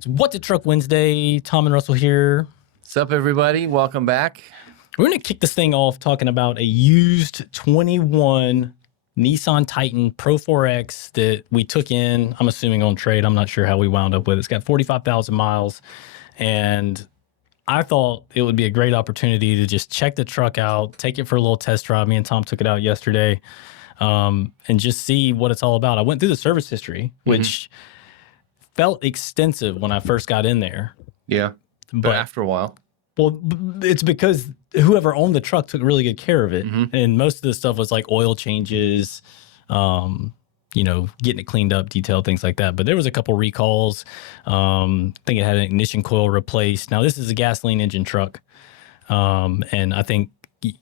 It's What's a Truck Wednesday. Tom and Russell here. What's up, everybody? Welcome back. We're going to kick this thing off talking about a used 21 Nissan Titan Pro 4X that we took in, I'm assuming on trade. I'm not sure how we wound up with it. It's got 45,000 miles, and I thought it would be a great opportunity to just check the truck out, take it for a little test drive. Me and Tom took it out yesterday, and just see what it's all about. I went through the service history, which felt extensive when I first got in there. Yeah, but after a while. Well, it's because whoever owned the truck took really good care of it. And most of the stuff was like oil changes, getting it cleaned up, detailed, things like that. But there was a couple recalls. I think it had an ignition coil replaced. Now, this is a gasoline engine truck. And I think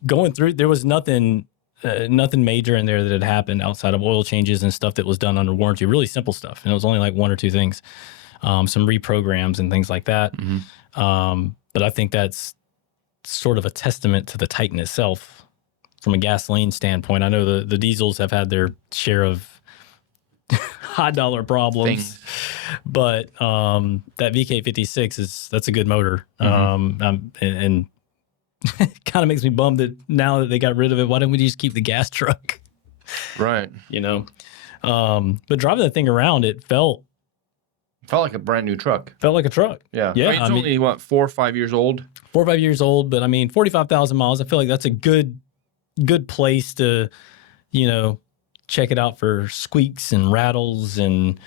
going through, there was nothing major in there that had happened outside of oil changes and stuff that was done under warranty. Really simple stuff. And it was only like one or two things, some reprograms and things like that. But I think that's sort of a testament to the Titan itself from a gasoline standpoint. I know the diesels have had their share of high dollar problems, but that VK56 that's a good motor. And it kind of makes me bummed that now that they got rid of it, why didn't we just keep the gas truck? Right. But driving the thing around, it felt like a brand new truck. Felt like a truck. Yeah. Yeah. It's only, 4 or 5 years old? 4 or 5 years old, but I mean, 45,000 miles, I feel like that's a good place to, check it out for squeaks and rattles and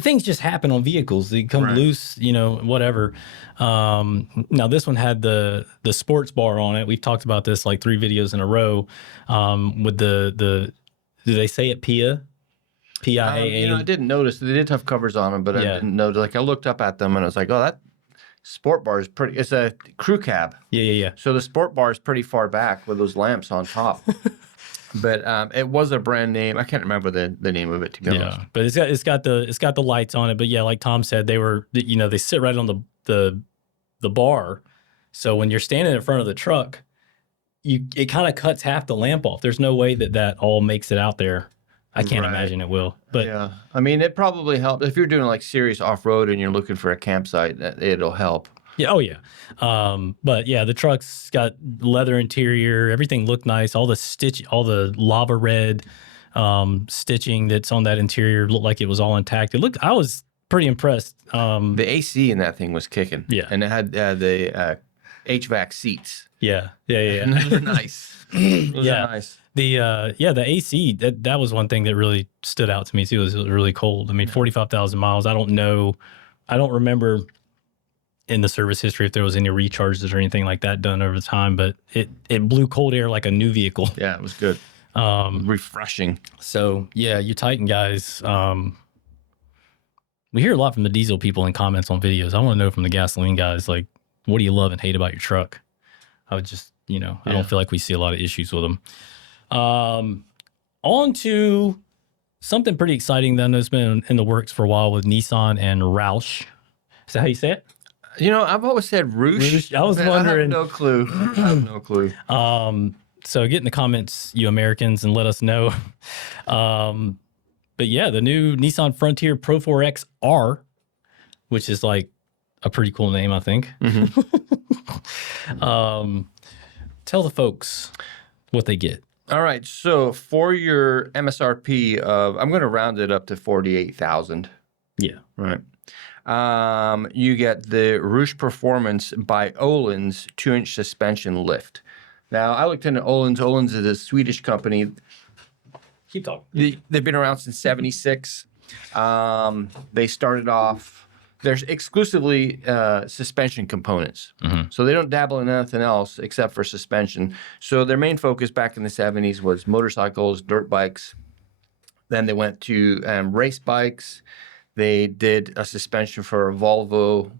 things just happen on vehicles. They come loose, whatever. Now this one had the sports bar on it. We've talked about this like 3 videos in a row, with do they say it PIA? PIAA? I didn't notice. They did have covers on them, but I didn't know. Like I looked up at them and I was like, oh, that sport bar is pretty. It's a crew cab. Yeah. So the sport bar is pretty far back with those lamps on top. But it was a brand name. I can't remember the name of it, to be honest. Yeah, but it's got the lights on it. But yeah, like Tom said, they sit right on the bar. So when you're standing in front of the truck, it kind of cuts half the lamp off. There's no way that all makes it out there. I can't imagine it will. But yeah, I mean, it probably helps if you're doing like serious off-road and you're looking for a campsite. It'll help. Yeah. Oh yeah. But yeah, the truck's got leather interior. Everything looked nice. All the lava red stitching that's on that interior looked like it was all intact. I was pretty impressed. The AC in that thing was kicking. Yeah. And it had the HVAC seats. Yeah. And they were nice. Those are nice. The AC, that was one thing that really stood out to me too. It was really cold. I mean, 45,000 miles. I don't remember in the service history if there was any recharges or anything like that done over the time, but it blew cold air like a new vehicle. Yeah, it was good. Refreshing. So yeah, you Titan guys, we hear a lot from the diesel people in comments on videos. I want to know from the gasoline guys, like, what do you love and hate about your truck? I would just, I don't feel like we see a lot of issues with them. On to something pretty exciting that I know has been in the works for a while with Nissan and Roush. Is that how you say it? I've always said Roush. I was wondering. I have no clue. So get in the comments, you Americans, and let us know. But yeah, the new Nissan Frontier Pro 4X R, which is like a pretty cool name, I think. Tell the folks what they get. All right. So for your MSRP of, I'm going to round it up to 48,000. Yeah. Right. You get the Roush Performance by Öhlins 2-inch suspension lift. Now, I looked into Öhlins. Öhlins is a Swedish company. Keep talking. They've been around since '76. They started off, there's exclusively suspension components. So they don't dabble in anything else except for suspension. So their main focus back in the '70s was motorcycles, dirt bikes. Then they went to race bikes. They did a suspension for Volvo.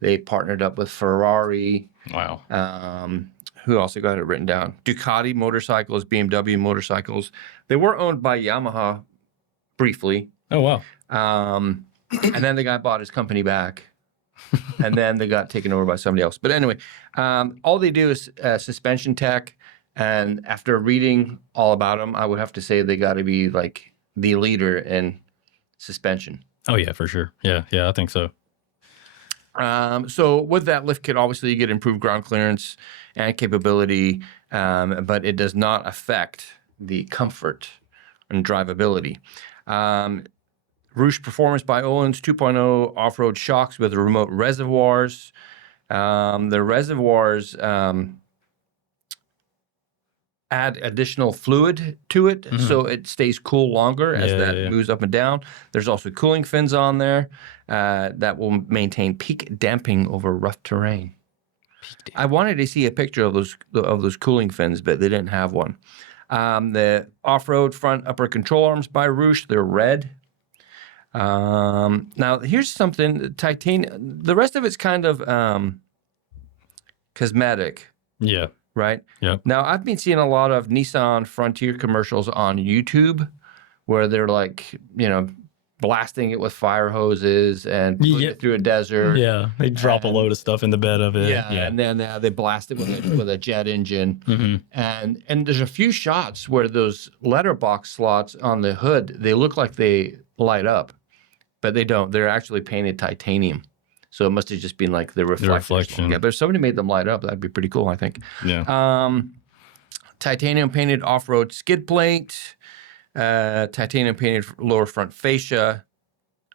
They partnered up with Ferrari. Wow. Who also got it written down? Ducati motorcycles, BMW motorcycles. They were owned by Yamaha briefly. Oh, wow. And then the guy bought his company back. And then they got taken over by somebody else. But anyway, all they do is suspension tech. And after reading all about them, I would have to say they got to be like the leader in suspension. Oh, yeah, for sure. Yeah, I think so. So with that lift kit, obviously you get improved ground clearance and capability, but it does not affect the comfort and drivability. Roush Performance by Öhlins 2.0 off-road shocks with remote reservoirs. The reservoirs add additional fluid to it, so it stays cool longer as that moves up and down. There's also cooling fins on there that will maintain peak damping over rough terrain. I wanted to see a picture of those cooling fins, but they didn't have one. The off-road front upper control arms by Roush, they're red. Now here's something, titanium. The rest of it's kind of cosmetic. Yeah. Right? Yeah. Now, I've been seeing a lot of Nissan Frontier commercials on YouTube where they're like, blasting it with fire hoses and putting it through a desert. Yeah. They drop a load of stuff in the bed of it. Yeah. And then they blast it with a jet engine. And there's a few shots where those letterbox slots on the hood, they look like they light up, but they don't. They're actually painted titanium. So it must have just been like the reflection. Yeah, but if somebody made them light up, that'd be pretty cool, I think. Yeah. Titanium painted off-road skid plate, titanium painted lower front fascia,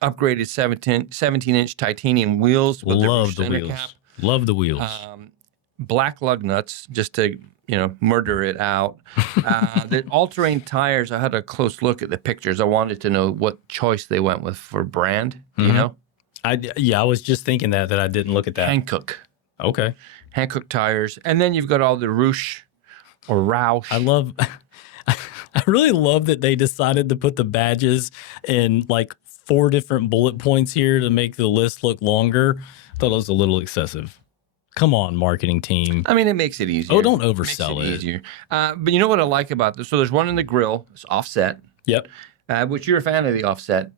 upgraded 17-inch titanium wheels with Love the wheels. Cap. Love the wheels. Black lug nuts just to murder it out. The all-terrain tires. I had a close look at the pictures. I wanted to know what choice they went with for brand. I was just thinking that I didn't look at that. Hankook. Okay. Hankook tires. And then you've got all the Roush or Roush. I really love that they decided to put the badges in like 4 different bullet points here to make the list look longer. I thought it was a little excessive. Come on, marketing team. I mean, it makes it easier. Oh, don't oversell it. Easier. But you know what I like about this? So there's one in the grill. It's offset. Yep. Which you're a fan of the offset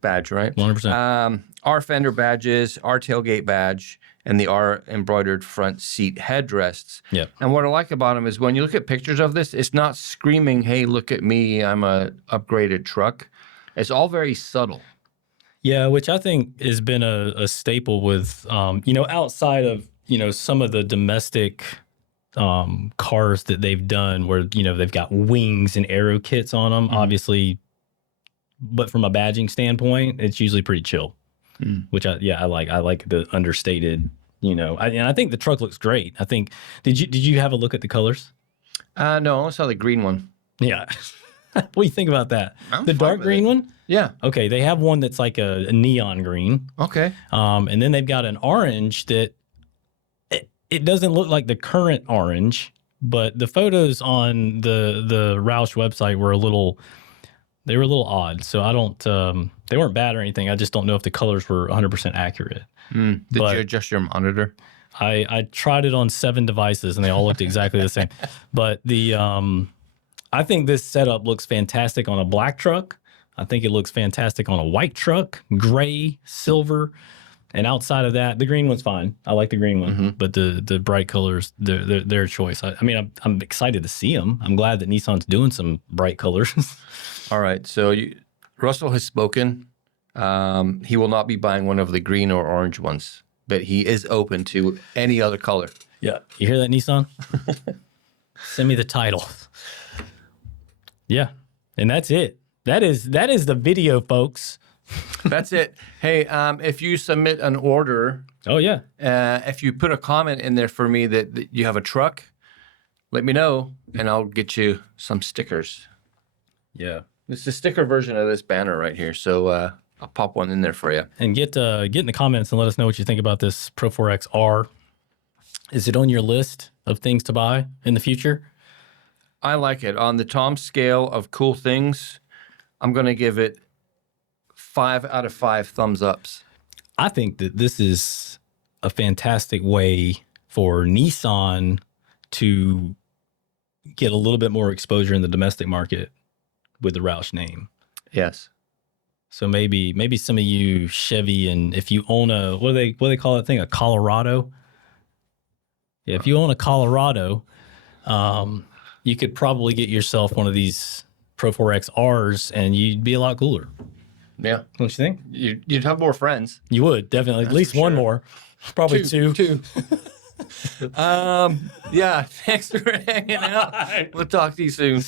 badge, right? 100%. Our fender badges, our tailgate badge, and the R embroidered front seat headrests. Yeah. And what I like about them is when you look at pictures of this, it's not screaming, "Hey, look at me, I'm a upgraded truck." It's all very subtle. Yeah, which I think has been a staple with, outside of, some of the domestic cars that they've done where, they've got wings and aero kits on them, obviously. But from a badging standpoint, it's usually pretty chill. Which I like. I like the understated, and I think the truck looks great. I think did you have a look at the colors? No, I only saw the green one. Yeah. What do you think about that? The dark green one? Yeah. Okay, they have one that's like a neon green. Okay. And then they've got an orange that it doesn't look like the current orange, but the photos on the Roush website were a little odd. So I don't they weren't bad or anything. I just don't know if the colors were 100% accurate. Did you adjust your monitor? I tried it on 7 devices and they all looked exactly the same. But I think this setup looks fantastic on a black truck. I think it looks fantastic on a white truck, gray, silver. And outside of that, the green one's fine. I like the green one, but the bright colors, they're their choice. I'm excited to see them. I'm glad that Nissan's doing some bright colors. All right, so Russell has spoken. He will not be buying one of the green or orange ones, but he is open to any other color. Yeah, you hear that, Nissan? Send me the title. Yeah, and that's it. That is the video, folks. That's it. Hey, if you submit an order, if you put a comment in there for me that you have a truck, let me know, and I'll get you some stickers. Yeah. It's the sticker version of this banner right here, so I'll pop one in there for you. And get in the comments and let us know what you think about this Pro 4XR. Is it on your list of things to buy in the future? I like it. On the Tom scale of cool things, I'm going to give it 5 out of 5 thumbs ups. I think that this is a fantastic way for Nissan to get a little bit more exposure in the domestic market with the Roush name. Yes. So maybe some of you Chevy, and if you own a what do they call that thing, a Colorado? Yeah, if you own a Colorado, you could probably get yourself one of these Pro 4XRs and you'd be a lot cooler. Yeah. Don't you think? You'd have more friends. You would definitely at least one more, probably two. Yeah. Thanks for hanging out. We'll talk to you soon.